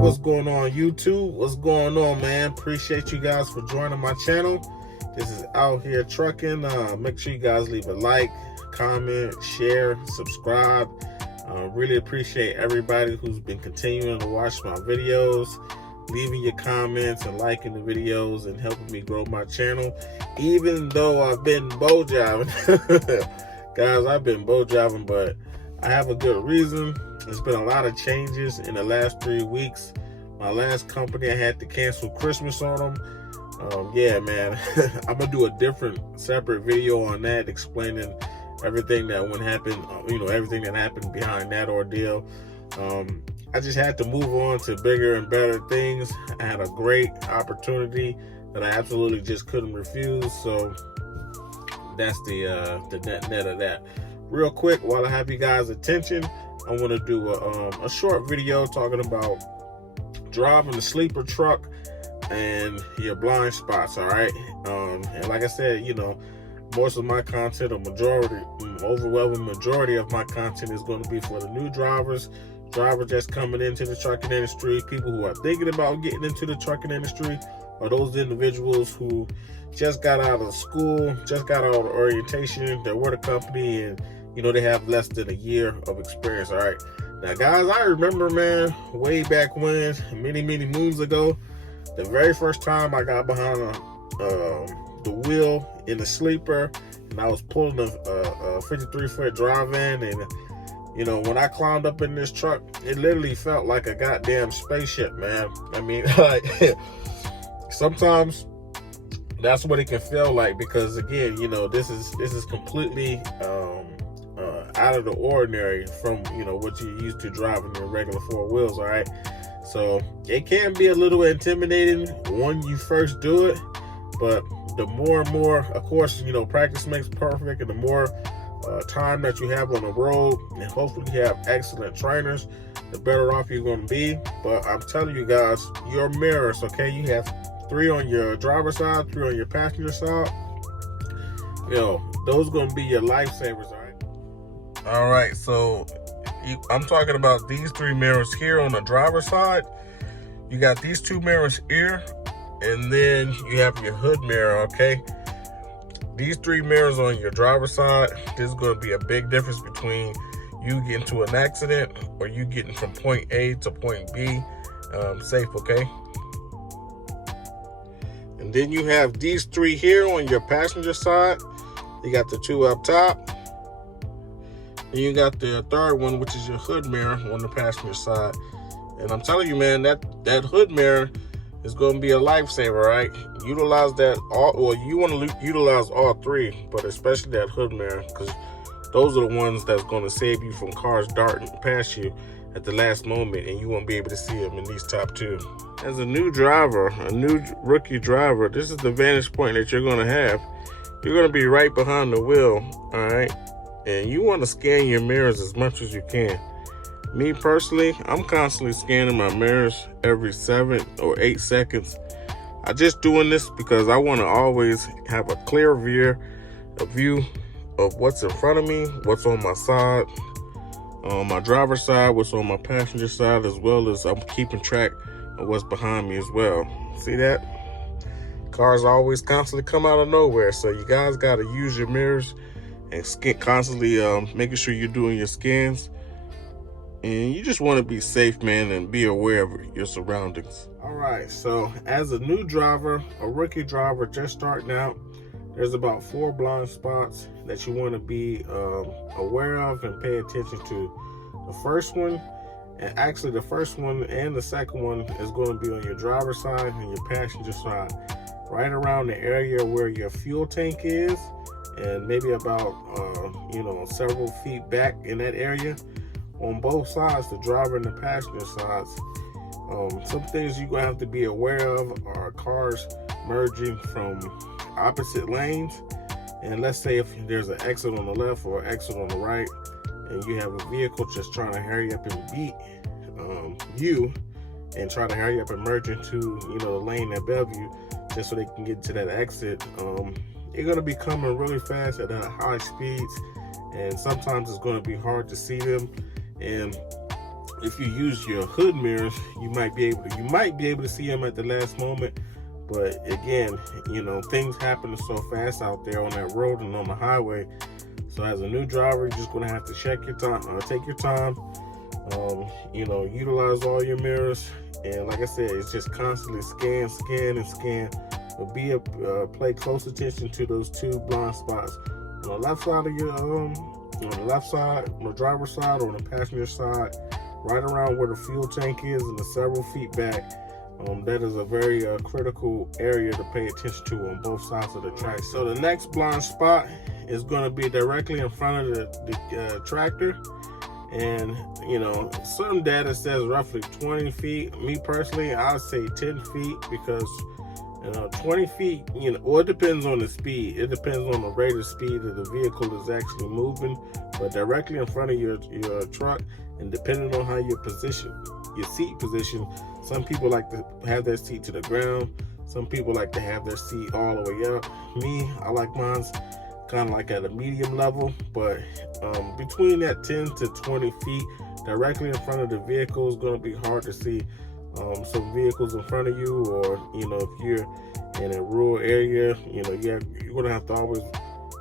What's going on, YouTube? What's going on, man? Appreciate you guys for joining my channel. This is Out Here Trucking. Make sure you guys leave a like, comment, share, subscribe. Really appreciate everybody who's been continuing to watch my videos, leaving your comments and liking the videos and helping me grow my channel. Even though I've been bow driving, guys, I've been bow driving, but I have a good reason. There's been a lot of changes in the last 3 weeks. My last company, I had to cancel Christmas on them. Yeah, man, I'm gonna do a different, separate video on that, explaining everything that happened, everything that happened behind that ordeal. I just had to move on to bigger and better things. I had a great opportunity that I absolutely just couldn't refuse. So that's the net of that. Real quick, while I have you guys' attention, I want to do a short video talking about driving a sleeper truck and your blind spots. All right, and like I said, most of my content, overwhelming majority of my content is going to be for the new drivers that's coming into the trucking industry, people who are thinking about getting into the trucking industry, or those individuals who just got out of school, just got out of orientation, they're with a company, and they have less than a year of experience. All right, now guys, I remember, man, way back when, many moons ago, the very first time I got behind the wheel in the sleeper, and I was pulling a 53-foot drive in, and when I climbed up in this truck, it literally felt like a goddamn spaceship, man. I mean, like, sometimes that's what it can feel like, because again, this is completely out of the ordinary from what you're used to driving your regular four wheels. All right, so it can be a little intimidating when you first do it, but the more and more, of course, practice makes perfect, and the more time that you have on the road, and hopefully you have excellent trainers, the better off you're going to be. But I'm telling you guys, your mirrors, okay, you have 3 on your driver's side, 3 on your passenger side, those are going to be your lifesavers. All right, so I'm talking about these 3 mirrors here on the driver's side. You got these 2 mirrors here, and then you have your hood mirror, okay? These 3 mirrors on your driver's side, this is going to be a big difference between you getting to an accident or you getting from point A to point B safe, okay? And then you have these 3 here on your passenger side. You got the 2 up top. And you got the 3rd one, which is your hood mirror on the passenger side. And I'm telling you, man, that hood mirror is going to be a lifesaver, right? Utilize that you want to utilize all 3, but especially that hood mirror, because those are the ones that's going to save you from cars darting past you at the last moment, and you won't be able to see them in these top 2. As a new driver, a new rookie driver, this is the vantage point that you're going to have. You're going to be right behind the wheel, all right? And you want to scan your mirrors as much as you can. Me personally, I'm constantly scanning my mirrors every 7 or 8 seconds. I'm just doing this because I want to always have a clear view of what's in front of me, what's on my side, on my driver's side, what's on my passenger side, as well as I'm keeping track of what's behind me as well. See that? Cars always constantly come out of nowhere, so you guys got to use your mirrors and constantly making sure you're doing your scans. And you just want to be safe, man, and be aware of your surroundings. All right, so as a new driver, a rookie driver just starting out, there's about 4 blind spots that you want to be aware of and pay attention to. The first one, and actually the first one and the second one, is going to be on your driver's side and your passenger side, right around the area where your fuel tank is, and maybe about several feet back in that area. On both sides, the driver and the passenger sides, some things you're gonna have to be aware of are cars merging from opposite lanes. And let's say if there's an exit on the left or an exit on the right, and you have a vehicle just trying to hurry up and beat you, and try to hurry up and merge into the lane above you, just so they can get to that exit. They're gonna be coming really fast at high speeds, and sometimes it's gonna be hard to see them. And if you use your hood mirrors, you might be able to see them at the last moment. But again, you know, things happen so fast out there on that road and on the highway. So as a new driver, you're just gonna have to check your time, take your time, you know, utilize all your mirrors. And like I said, it's just constantly scan, but pay close attention to those two blind spots on the left side of your, on the driver's side, or on the passenger side, right around where the fuel tank is, and the several feet back. That is a very critical area to pay attention to on both sides of the track. So the next blind spot is going to be directly in front of the tractor. And, you know, some data says roughly 20 feet. Me personally, I'd say 10 feet, because, you know, 20 feet, you know, well, it depends on the speed. It depends on the rate of speed that the vehicle is actually moving. But directly in front of your truck, and depending on how your seat position, some people like to have their seat to the ground. Some people like to have their seat all the way up. Me, I like mine's kind of like at a medium level, but between that 10 to 20 feet directly in front of the vehicle is going to be hard to see some vehicles in front of you. Or, you know, if you're in a rural area, you know, you're going to have to always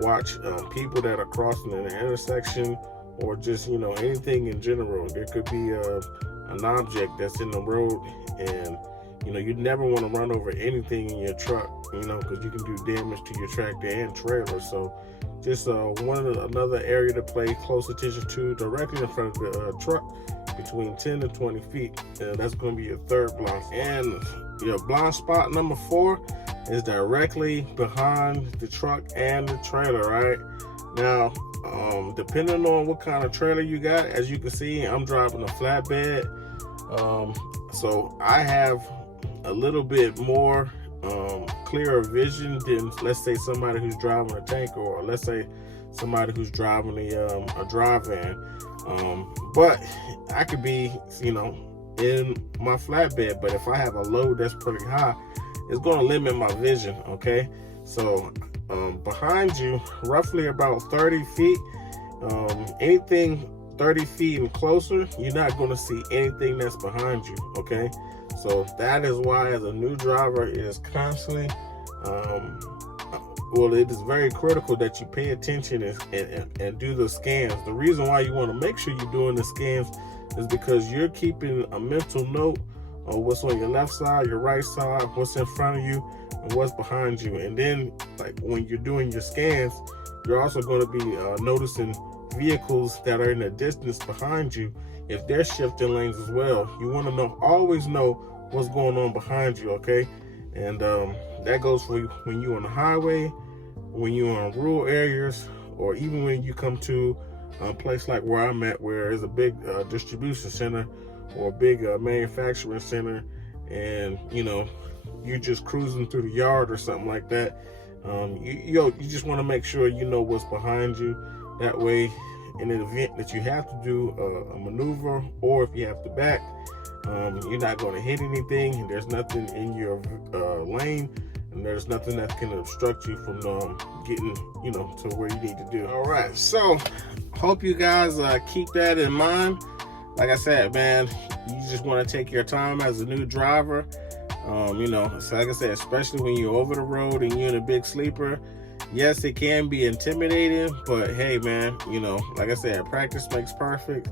watch people that are crossing in the intersection, or just, you know, anything in general. There could be an object that's in the road, and, you know, you never want to run over anything in your truck, you know, because you can do damage to your tractor and trailer. So just another area to pay close attention to, directly in front of the truck, between 10 to 20 feet. That's going to be your third blind. And your blind spot number 4 is directly behind the truck and the trailer, right? Now, depending on what kind of trailer you got, as you can see, I'm driving a flatbed. So I have a little bit more clearer vision than, let's say, somebody who's driving a tanker, or let's say somebody who's driving a dry van. But I could be, you know, in my flatbed, but if I have a load that's pretty high, it's going to limit my vision. Okay, so behind you, roughly about 30 feet, anything 30 feet and closer, you're not going to see anything that's behind you. Okay, so that is why, as a new driver, it is constantly well, it is very critical that you pay attention and do the scans. The reason why you want to make sure you're doing the scans is because you're keeping a mental note of what's on your left side, your right side, what's in front of you, and what's behind you. And then, like, when you're doing your scans, you're also going to be noticing vehicles that are in the distance behind you, if they're shifting lanes as well. You want to always know what's going on behind you. Okay, and that goes for when you're on the highway, when you're in rural areas, or even when you come to a place like where I'm at, where there's a big distribution center or a big manufacturing center, and, you know, you're just cruising through the yard or something like that. You just want to make sure you know what's behind you. That way, in an event that you have to do a maneuver, or if you have to back, you're not going to hit anything, and there's nothing in your lane, and there's nothing that can obstruct you from getting, you know, to where you need to do. All right, so hope you guys keep that in mind. Like I said, man, you just want to take your time as a new driver. You know, so like I said, especially when you're over the road and you're in a big sleeper, yes, it can be intimidating, but hey, man, you know, like I said, practice makes perfect.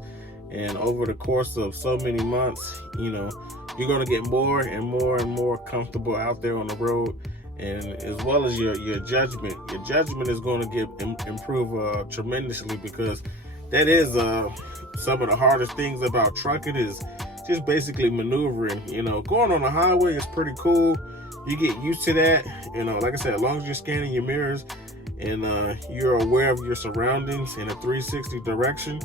And over the course of so many months, you know, you're going to get more and more and more comfortable out there on the road. And as well as your judgment. Your judgment is going to improve tremendously, because that is some of the hardest things about trucking, is just basically maneuvering. You know, going on the highway is pretty cool. You get used to that. You know, like I said, as long as you're scanning your mirrors and you're aware of your surroundings in a 360 direction,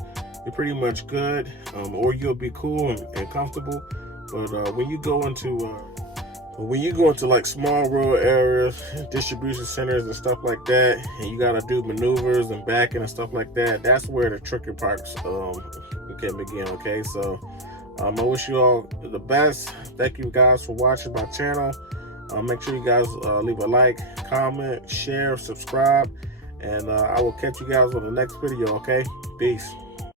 you're pretty much good, or you'll be cool and comfortable. But when you go into like small rural areas, distribution centers and stuff like that, and you gotta do maneuvers and backing and stuff like that, that's where the tricky parts can begin. Okay, so I wish you all the best. Thank you guys for watching my channel. Make sure you guys leave a like, comment, share, subscribe, and I will catch you guys on the next video. Okay, peace.